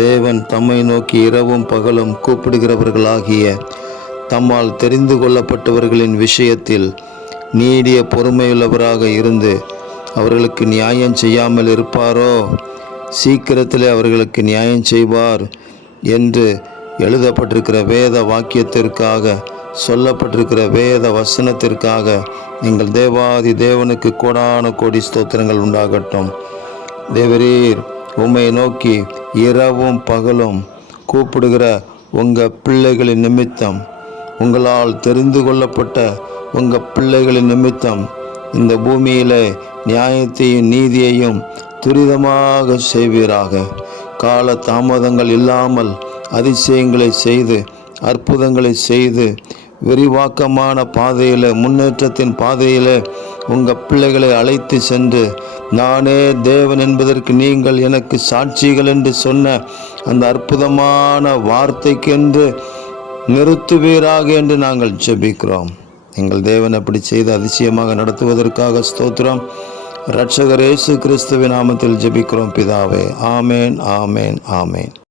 தேவன் தம்மை நோக்கி இரவும் பகலும் கூப்பிடுகிறவர்களாகிய தம்மால் தெரிந்து கொள்ளப்பட்டவர்களின் விஷயத்தில் நீடிய பொறுமையுள்ளவராக இருந்து அவர்களுக்கு நியாயம் செய்யாமல் இருப்பாரோ? சீக்கிரத்திலே அவர்களுக்கு நியாயம் செய்வார் என்று எழுதப்பட்டிருக்கிற வேத வாக்கியத்திற்காக, சொல்லப்பட்டிருக்கிற வேத வசனத்திற்காக நீங்கள் தேவாதி தேவனுக்கு கோடான கோடி ஸ்தோத்திரங்கள் உண்டாகட்டும். தேவரீர் உம்மை நோக்கி இரவும் பகலும் கூப்பிடுகிற உங்கள் பிள்ளைகளின் நிமித்தம், உங்களால் தெரிந்து கொள்ளப்பட்ட உங்கள் பிள்ளைகளின் நிமித்தம் இந்த பூமியிலே நியாயத்தையும் நீதியையும் துரிதமாக செய்வீராக. கால தாமதங்கள் இல்லாமல் அதிசயங்களை செய்து, அற்புதங்களை செய்து, விரிவாக்கமான பாதையில், முன்னேற்றத்தின் பாதையில் உங்கள் பிள்ளைகளை அழைத்து சென்று, நானே தேவன் என்பதற்கு நீங்கள் எனக்கு சாட்சிகள் என்று சொன்ன அந்த அற்புதமான வார்த்தைக்கென்று நிறுத்துவீராக என்று நாங்கள் ஜெபிக்கிறோம். எங்கள் தேவன் அப்படி செய்து அதிசயமாக நடத்துவதற்காக ஸ்தோத்திரம். இரட்சகர் இயேசு கிறிஸ்துவின் நாமத்தில் ஜெபிக்கிறோம் பிதாவே. ஆமேன், ஆமேன், ஆமேன்.